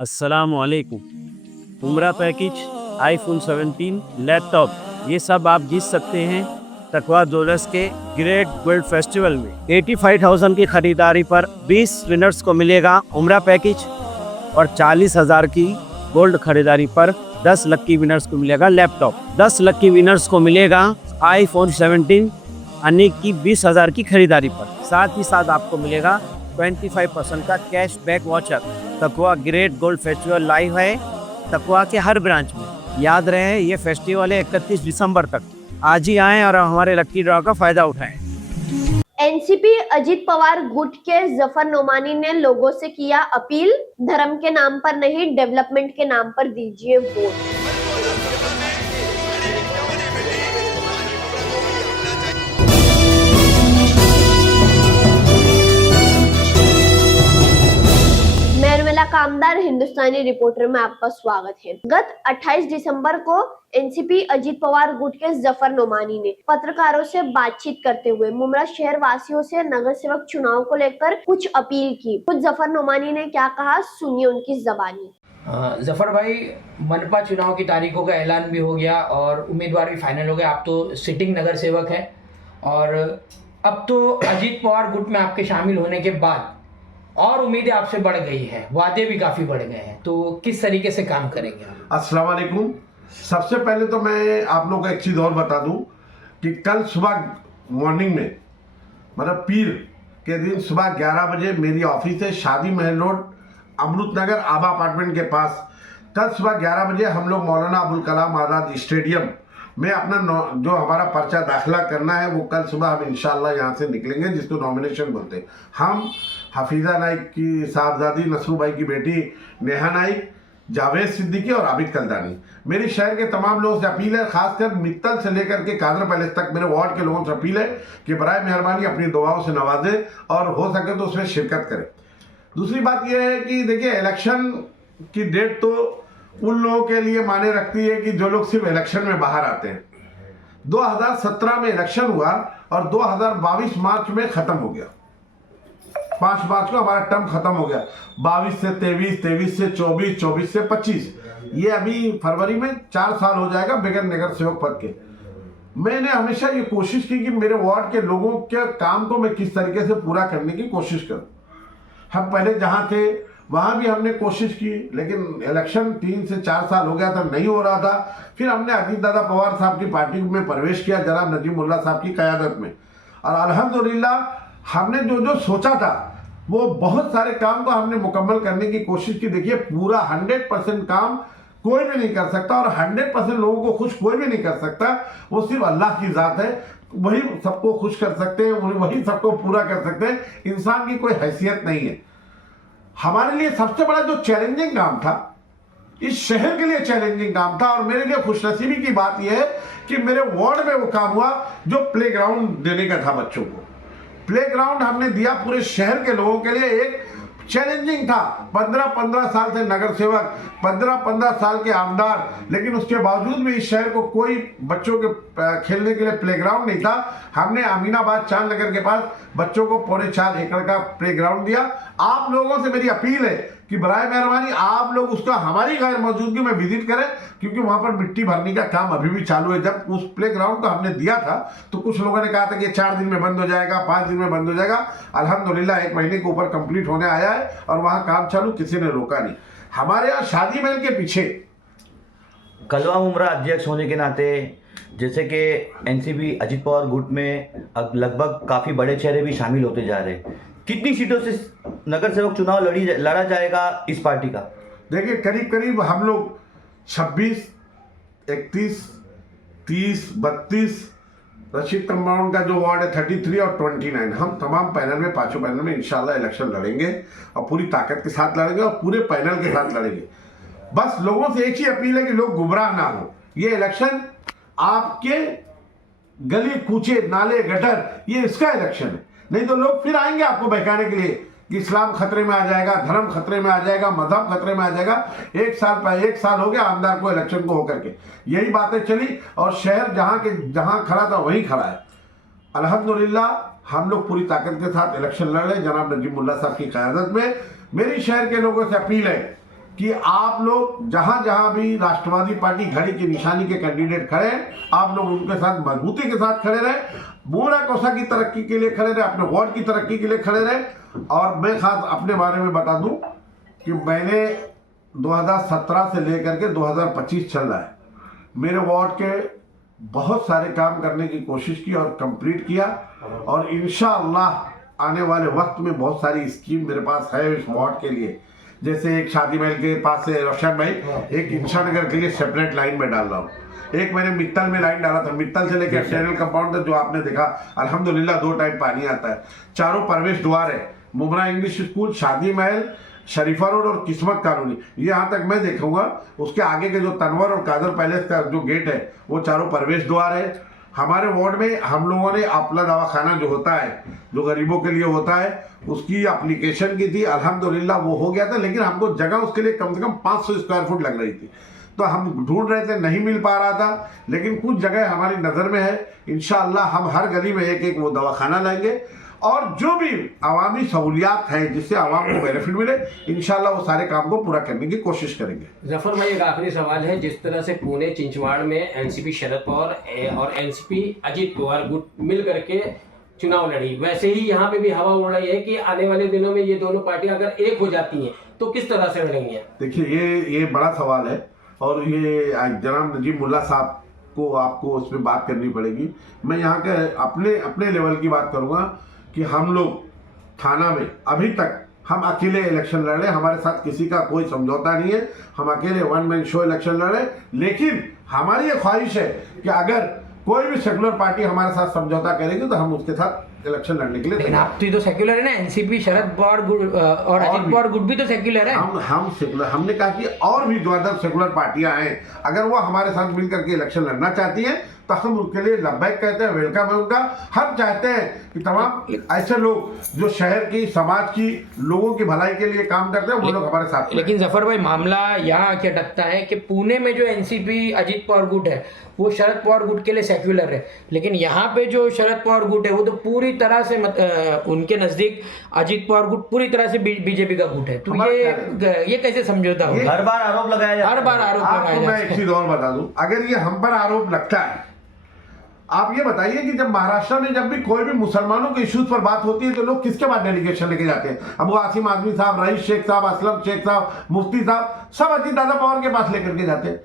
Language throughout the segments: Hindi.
अस्सलामुअलैकुम। उम्रा पैकेज, आईफोन 17, लैपटॉप, ये सब आप जीत सकते हैं तकवा ज्वेलर्स के ग्रेट गोल्ड फेस्टिवल में। 85,000 की खरीदारी पर 20 विनर्स को मिलेगा उम्रा पैकेज और 40,000 की गोल्ड खरीदारी पर 10 लकी विनर्स को मिलेगा लैपटॉप। 10 लकी विनर्स को मिलेगा आईफोन 17 अन्य की 20,000 की खरीदारी पर। साथ ही साथ आपको मिलेगा 25% का कैश बैक वाउचर। तकवा ग्रेट गोल्ड फेस्टिवल लाइव है तकवा के हर ब्रांच में। याद रहे ये फेस्टिवल है 31 दिसंबर तक। आज ही आएं और हमारे लकी ड्रॉ का फायदा उठाएं। एनसीपी अजित पवार गुट के जफर नोमानी ने लोगों से किया अपील, धर्म के नाम पर नहीं डेवलपमेंट के नाम पर दीजिए वोट। कामदार हिंदुस्तानी रिपोर्टर में आपका स्वागत है। गत 28 दिसंबर को एनसीपी अजित पवार गुट के जफर नोमानी ने पत्रकारों से बातचीत करते हुए मुमरा शहर वासियों से नगर सेवक चुनाव को लेकर कुछ अपील की। खुद जफर नोमानी ने क्या कहा, सुनिए उनकी जबानी। जफर भाई, मनपा चुनाव की तारीखों का ऐलान भी हो गया और उम्मीदवार भी फाइनल हो गया। आप तो सिटिंग नगर सेवक हैं और अब तो अजित पवार गुट में आपके शामिल होने के बाद और उम्मीदें आपसे बढ़ गई है, वादे भी काफ़ी बढ़ गए हैं, तो किस तरीके से काम करेंगे आप? अस्सलाम वालेकुम। सबसे पहले तो मैं आप लोगों को एक चीज़ और बता दूं कि कल सुबह मॉर्निंग में मतलब पीर के दिन सुबह 11 बजे मेरी ऑफिस है शादी महल रोड अमृत नगर आबा अपार्टमेंट के पास। कल सुबह 11 बजे हम लोग मौलाना अबुल कलाम आज़ाद स्टेडियम में अपना जो हमारा पर्चा दाखिला करना है वो कल सुबह हम इंशाल्लाह यहाँ से निकलेंगे, जिसको नॉमिनेशन बोलते हैं। हम हफीज़ा नाइक की साहबजादी नसरू भाई की बेटी नेहा नाइक, जावेद सिद्दीकी और आबिद कलदानी। मेरी शहर के तमाम लोगों से अपील है, खासकर मित्तल से लेकर के कादर पैलेस तक मेरे वार्ड के लोगों से अपील है कि बराए मेहरबानी अपनी दुआओं से नवाजें और हो सके तो उसमें शिरकत करें। दूसरी बात यह है कि देखिए, इलेक्शन की डेट तो उन लोगों के लिए माने रखती है कि जो लोग सिर्फ इलेक्शन में बाहर आते हैं। 2017 में इलेक्शन हुआ और 2022 मार्च में ख़त्म हो गया। 5 मार्च को हमारा टर्म खत्म हो गया। 22 से 23, 23 से 24, 24 से 25, ये अभी फरवरी में 4 साल हो जाएगा बगैर नगर सेवक पद के। मैंने हमेशा ये कोशिश की कि मेरे वार्ड के लोगों के काम को मैं किस तरीके से पूरा करने की कोशिश करूं। हम पहले जहां थे वहां भी हमने कोशिश की, लेकिन इलेक्शन 3 से 4 साल हो गया था, नहीं हो रहा था। फिर हमने अजीत दादा पवार साहब की पार्टी में प्रवेश किया जनाब नजीमुल्लाह साहब की क़यादत में, और अल्हम्दुलिल्लाह हमने जो जो सोचा था वो बहुत सारे काम को हमने मुकम्मल करने की कोशिश की। देखिए, पूरा 100% काम कोई भी नहीं कर सकता और 100% लोगों को खुश कोई भी नहीं कर सकता। वो सिर्फ अल्लाह की ज़ात है, वही सबको खुश कर सकते हैं, वही सबको पूरा कर सकते हैं। इंसान की कोई हैसियत नहीं है। हमारे लिए सबसे बड़ा जो चैलेंजिंग काम था, इस शहर के लिए चैलेंजिंग काम था, और मेरे लिए खुशनसीबी की बात यह है कि मेरे वार्ड में वो काम हुआ जो प्लेग्राउंड देने का था बच्चों को। प्लेग्राउंड हमने दिया पूरे शहर के लोगों के लिए। एक चैलेंजिंग था, 15-15 साल से नगर सेवक, 15-15 साल के आमदार, लेकिन उसके बावजूद भी इस शहर को कोई बच्चों के खेलने के लिए प्लेग्राउंड नहीं था। हमने अमीनाबाद चांद नगर के पास बच्चों को 4.25 एकड़ का प्लेग्राउंड दिया। आप लोगों से मेरी अपील है कि बराए मेहरबानी आप लोग उसका हमारी गैर मौजूदगी में विजिट करें, क्योंकि वहां पर मिट्टी भरने का काम अभी भी चालू है। जब उस प्लेग्राउंड को हमने दिया था तो कुछ लोगों ने कहा था कि 4 दिन में बंद हो जाएगा, 5 दिन में बंद हो जाएगा। अल्हम्दुलिल्लाह 1 महीने के ऊपर कंप्लीट होने आया है और वहां काम चालू, किसी ने रोका नहीं। हमारे यहाँ शादी महल के पीछे कलवा उम्रा अध्यक्ष होने के नाते, जैसे कि एनसीपी अजित पवार गुट में अब लगभग काफ़ी बड़े चेहरे भी शामिल होते जा रहे हैं, कितनी सीटों से नगर सेवक चुनाव लड़ा जाएगा इस पार्टी का? देखिए, करीब करीब हम लोग 26, 31, 30, 32, रशीद कंपाउंड का जो वार्ड है 33 और 29, हम तमाम पैनल में, 5 पैनल में इंशाल्लाह इलेक्शन लड़ेंगे और पूरी ताकत के साथ लड़ेंगे और पूरे पैनल के साथ लड़ेंगे। बस लोगों से एक ही अपील है कि लोग गुमराह ना हो। ये इलेक्शन आपके गली कूचे नाले गटर, ये इसका इलेक्शन है। नहीं तो लोग फिर आएंगे आपको बहकाने के लिए कि इस्लाम खतरे में आ जाएगा, धर्म खतरे में आ जाएगा, मजहब खतरे में आ जाएगा। 1 साल हो गया आमदार को इलेक्शन को होकर के, यही बातें चली और शहर जहां खड़ा था वहीं खड़ा है। अल्हम्दुलिल्लाह हम लोग पूरी ताकत के साथ इलेक्शन लड़ रहे हैं जनाब नजीमुल्लाह साहब की क़यादत में। मेरी शहर के लोगों से अपील है कि आप लोग जहां जहां भी राष्ट्रवादी पार्टी घड़ी की निशानी के कैंडिडेट खड़े हैं, आप लोग उनके साथ मजबूती के साथ खड़े रहे, मुमरा कोसा की तरक्की के लिए खड़े रहे, अपने वार्ड की तरक्की के लिए खड़े रहे। और मैं खास अपने बारे में बता दूं कि मैंने 2017 से लेकर के 2025 चल रहा है, मेरे वार्ड के बहुत सारे काम करने की कोशिश की और कंप्लीट किया, और इंशाअल्लाह आने वाले वक्त में बहुत सारी स्कीम मेरे पास है इस वार्ड के लिए। जैसे एक शादी महल के पास से रोशन भाई, एक इंशा नगर के लिए सेपरेट लाइन में डाल रहा हूँ, एक मैंने मित्तल में लाइन डाला था, मित्तल से लेकर चैनल कंपाउंड तक जो आपने देखा, अल्हम्दुलिल्लाह 2 टाइम पानी आता है। चारों प्रवेश द्वार है, मुमरा इंग्लिश स्कूल, शादी महल, शरीफा रोड और किस्मत कॉलोनी, ये यहाँ तक मैं देखूंगा। उसके आगे के जो तनवर और कादर पैलेस का जो गेट है वो चारों प्रवेश द्वार है। हमारे वार्ड में हम लोगों ने अपना दवाखाना जो होता है, जो गरीबों के लिए होता है, उसकी एप्लीकेशन की थी, अल्हम्दुलिल्लाह वो हो गया था, लेकिन हमको जगह उसके लिए कम से कम 500 स्क्वायर फुट लग रही थी, तो हम ढूंढ रहे थे, नहीं मिल पा रहा था, लेकिन कुछ जगह हमारी नज़र में है। इंशाअल्लाह हम हर गली में एक एक वो दवाखाना लाएंगे, और जो भी अवामी सहूलियात हैं जिससे आवाम को बेनिफिट मिले, इंशाल्लाह वो सारे काम को पूरा करने की कोशिश करेंगे। जफर भाई, एक आखिरी सवाल है। जिस तरह से पुणे चिंचवाड़ में एनसीपी शरद पवार और एनसीपी अजीत पवार गुट मिल करके चुनाव लड़ी, वैसे ही यहाँ पे भी हवा उड़ रही है कि आने वाले दिनों में ये दोनों पार्टियां अगर एक हो जाती हैं तो किस तरह से लड़ेंगी? देखिए, ये बड़ा सवाल है, और ये जनाब नजीब मुल्ला साहब को आपको उसमें बात करनी पड़ेगी। मैं यहाँ के अपने लेवल की बात करूँगा कि हम लोग थाना में अभी तक हम अकेले इलेक्शन लड़ रहे हैं, हमारे साथ किसी का कोई समझौता नहीं है, हम अकेले 1 मैन शो इलेक्शन लड़ रहे हैं। लेकिन हमारी ये ख्वाहिश है कि अगर कोई भी सेकुलर पार्टी हमारे साथ समझौता करेगी तो हम उसके साथ इलेक्शन लड़ने के लिए। लेकिन आप तो सेक्युलर है ना, एनसीपी शरद पवार और अजीत पवार गुट भी तो सेक्युलर है। हम सेकुलर, हमने कहा कि और भी जो अदर सेकुलर पार्टियां हैं, अगर वो हमारे साथ मिलकर के इलेक्शन लड़ना चाहती हैं तो हम उनके लिए लब्बैक कहते हैं, वेलकम है उनका। हम चाहते हैं कि तमाम ऐसे लोग जो शहर की, समाज की, लोगों की भलाई के लिए काम करते हैं, वो लोग हमारे साथ। लेकिन जफर भाई, मामला यहाँ क्या अटकता है कि पुणे में जो एनसीपी अजीत पवार गुट है वो शरद पवार गुट के लिए सेक्युलर है, लेकिन यहाँ पे जो शरद पवार गुट है वो तो पूरी तरह से उनके नजदीक अजीत पवार गुट पूरी तरह से बीजेपी का गुट है। तो ये कैसे समझौता होगा? हर बार आरोप लगाया जाता है। हर बार आरोप लगाया जाता है। मैं एक चीज और बता दूं, अगर ये हम पर आरोप लगता है, आप ये बताइए कि जब महाराष्ट्र में जब भी कोई भी मुसलमानों के इश्यूज पर बात होती है तो लोग किसके पास डेलीगेशन लेके जाते हैं? अब वो आसिम आजमी साहब, रईस शेख साहब, असलम शेख साहब, मुफ्ती साहब, सब अजीत दादा पवार के पास लेकर के जाते हैं।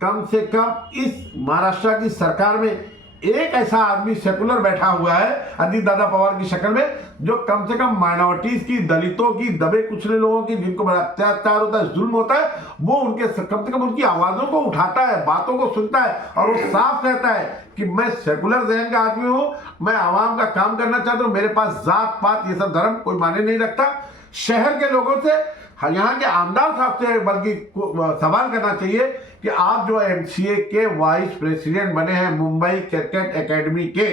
कम से कम इस महाराष्ट्र की सरकार में एक ऐसा आदमी सेकुलर बैठा हुआ है अजीत दादा पवार की शक्ल में, जो कम से कम माइनॉरिटीज की, दलितों की, दबे कुचले लोगों की, जिनको बड़ा अत्याचार होता है, जुल्म होता है, वो उनके कम से कम उनकी आवाजों को उठाता है, बातों को सुनता है, और वो साफ कहता है कि मैं सेकुलर जहन का आदमी हूं, मैं आवाम का काम करना चाहता हूं, मेरे पास जात पात ये सब धर्म कोई माने नहीं रखता। शहर के लोगों से, यहाँ के आमदार साहब से बल्कि सवाल करना चाहिए कि आप जो एमसीए के वाइस प्रेसिडेंट बने हैं मुंबई क्रिकेट एकेडमी के,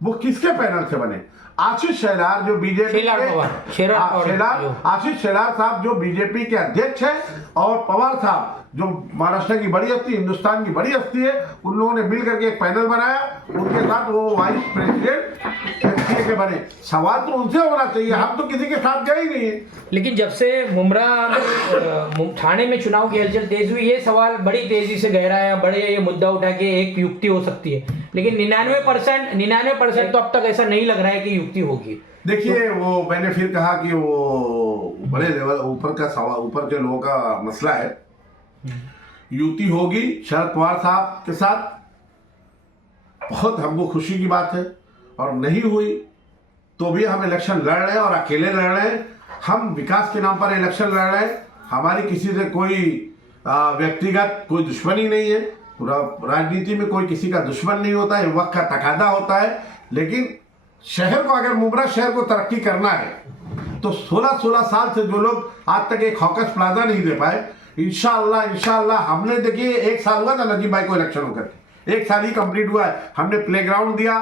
वो किसके पैनल से बने? आशीष शेलार जो बीजेपी आशीष शेलार साहब जो बीजेपी के अध्यक्ष हैं, और पवार साहब जो महाराष्ट्र की बड़ी हस्ती, हिंदुस्तान की बड़ी हस्ती है, उन लोगों ने मिलकर के एक पैनल बनाया, उनके साथ वो वाइस प्रेसिडेंट एमसीए के बने। सवाल तो उनसे होना चाहिए, हम तो किसी के साथ गए ही नहीं है। लेकिन जब से मुमरा थाने में चुनाव की हलचल तेज हुई, ये सवाल बड़ी तेजी से गहरा है, बड़े ये मुद्दा उठा के एक युक्ति हो सकती है, लेकिन 99% तो अब तक ऐसा नहीं लग रहा है कि युक्ति होगी। देखिए, वो मैंने फिर कहा कि वो बड़े लेवल ऊपर का सवाल, ऊपर के लोगों का मसला है। युति होगी शरद पवार साहब के साथ, बहुत हमको खुशी की बात है, और नहीं हुई तो भी हम इलेक्शन लड़ रहे हैं, और अकेले लड़ रहे हैं। हम विकास के नाम पर इलेक्शन लड़ रहे हैं, हमारी किसी से कोई व्यक्तिगत कोई दुश्मनी नहीं है। राजनीति में कोई किसी का दुश्मन नहीं होता है, वक्त का तकादा होता है। लेकिन शहर को, अगर मुमरा शहर को तरक्की करना है तो 16 साल से जो लोग आज तक एक हॉकस प्लाजा नहीं दे पाए, इंशाअल्लाह हमने, देखिए 1 साल हुआ था नजीब भाई को इलेक्शन होकर, 1 साल ही कंप्लीट हुआ है। हमने प्लेग्राउंड दिया,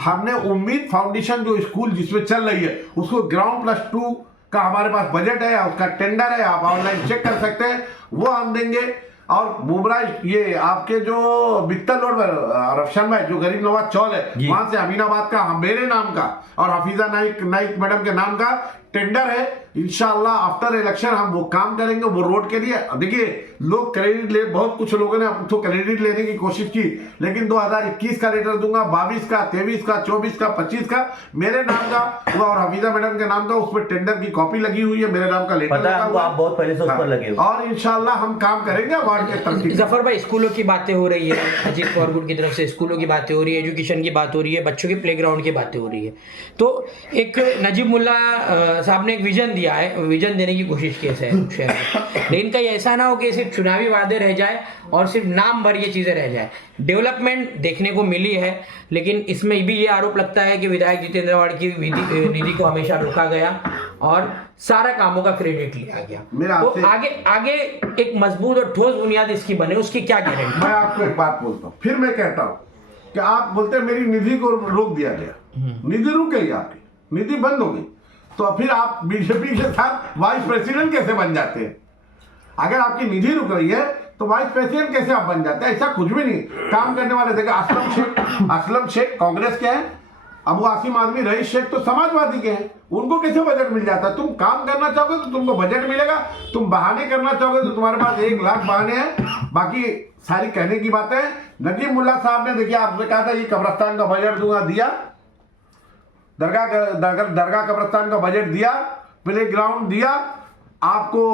हमने उम्मीद फाउंडेशन जो स्कूल जिसमें चल रही है उसको ग्राउंड +2 का हमारे पास बजट है, उसका टेंडर है, आप ऑनलाइन चेक कर सकते हैं, वो हम देंगे। और मुमरा ये आपके जो बित्तल रोड पर रफशान भाई जो गरीब नवाज चौल है, वहां से अमीनाबाद का मेरे नाम का और हफीजा नाइक मैडम के नाम का टेंडर है, इंशाल्लाह आफ्टर इलेक्शन हम वो काम करेंगे वो रोड के लिए। देखिए लोग क्रेडिट ले, बहुत कुछ लोगों ने तो क्रेडिट लेने की कोशिश की, लेकिन 2021 का लेटर दूंगा, 22 का, 23 का, 24 का, 25 का मेरे नाम का और हफीजा मैडम के नाम का, उस पर टेंडर की कॉपी लगी हुई है, मेरे नाम का लेटर पता है लगा हमको, हुआ आप बहुत पहले से उस पर लगे हो। और इंशाल्लाह हम काम करेंगे वार्ड के तरक्की। जफर भाई, स्कूलों की बातें हो रही है, अजीत पवार गुट की तरफ से स्कूलों की बातें हो रही है, एजुकेशन की बात हो रही है, बच्चों के प्लेग्राउंड की बातें हो रही है, तो एक नजीब मुल्ला साहब ने एक विजन दिया है, विजन देने की कोशिश की है शहर में, लेकिन कहीं ऐसा ना हो कि सिर्फ चुनावी वादे रह जाए और सिर्फ नाम भर ये चीज़ें रह जाए। डेवलपमेंट देखने को मिली है, लेकिन इसमें भी ये आरोप लगता है कि विधायक जितेंद्र वाड़ की निधि को हमेशा रोका गया और सारा कामों का क्रेडिट लिया गया। तो आगे एक मजबूत और ठोस बुनियाद इसकी बने, उसकी क्या गारंटी? मैं आपको एक बात बोलता हूँ, फिर मैं कहता हूँ कि आप बोलते हैं मेरी निधि को रोक दिया गया, निधि रुक गई, आपकी निधि बंद हो गई, तो फिर आप बीजेपी के साथ वाइस प्रेसिडेंट कैसे बन जाते हैं? अगर आपकी निधि रुक रही है तो वाइस प्रेसिडेंट कैसे आप बन जाते हैं? ऐसा कुछ भी नहीं। काम करने वाले देखा, असलम शेख कांग्रेस के हैं, अबू आसिम आदमी, रईस शेख तो समाजवादी के हैं, उनको कैसे बजट मिल जाता है? तुम काम करना चाहोगे तो तुमको बजट मिलेगा, तुम बहाने करना चाहोगे तो तुम्हारे पास 1 लाख बहाने हैं, बाकी सारी कहने की बातें हैं। नजीब मुल्ला साहब ने देखिए आपसे कहा था ये कब्रस्तान का बजट दूंगा, दिया, दरगाह कब्रस्तान का बजट दिया, प्ले ग्राउंड दिया, आपको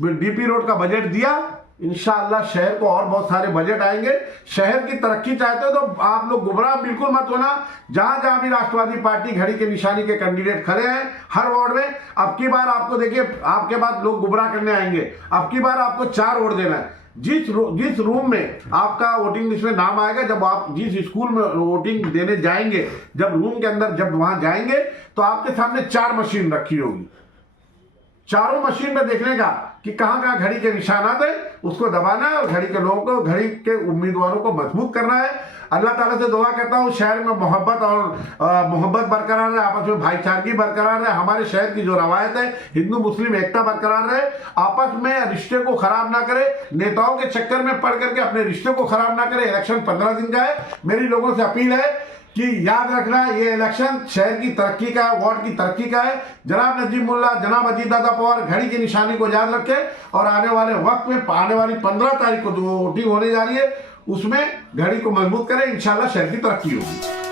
डीपी रोड का बजट दिया। इंशाअल्लाह शहर को और बहुत सारे बजट आएंगे। शहर की तरक्की चाहते हो तो आप लोग गुमराह बिल्कुल मत होना। जहां जहां भी राष्ट्रवादी पार्टी घड़ी के निशानी के कैंडिडेट खड़े हैं हर वार्ड में, अब की बार आपको देखिए आपके बाद लोग गुमराह करने आएंगे, अब की बार आपको 4 वोट देना है। जिस रूम में आपका वोटिंग लिस्ट में नाम आएगा, जब आप जिस स्कूल में वोटिंग देने जाएंगे, जब रूम के अंदर जब वहां जाएंगे तो आपके सामने 4 मशीन रखी होगी, चारों मशीन में देखने का कि कहां कहां घड़ी के निशानात है, उसको दबाना है और घड़ी के लोगों को, घड़ी के उम्मीदवारों को मजबूत करना है। अल्लाह ताला से दुआ करता हूँ शहर में मोहब्बत बरकरार रहे, आपस में भाईचारगी बरकरार रहे, हमारे शहर की जो रवायत है हिंदू मुस्लिम एकता बरकरार रहे, आपस में रिश्ते को खराब ना करे, नेताओं के चक्कर में पड़ करके अपने रिश्ते को खराब ना करे। इलेक्शन 15 दिन का है, मेरी लोगों से अपील है कि याद रखना ये इलेक्शन शहर की तरक्की का है, वार्ड की तरक्की का है। जनाब नजीब मुल्ला, जनाब अजीत दादा पवार घड़ी की निशानी को याद रखें और आने वाले वक्त में, आने वाली 15 तारीख को जो वोटिंग होने जा रही है उसमें घड़ी को मजबूत करें, इंशाल्लाह शहर की तरक्की होगी।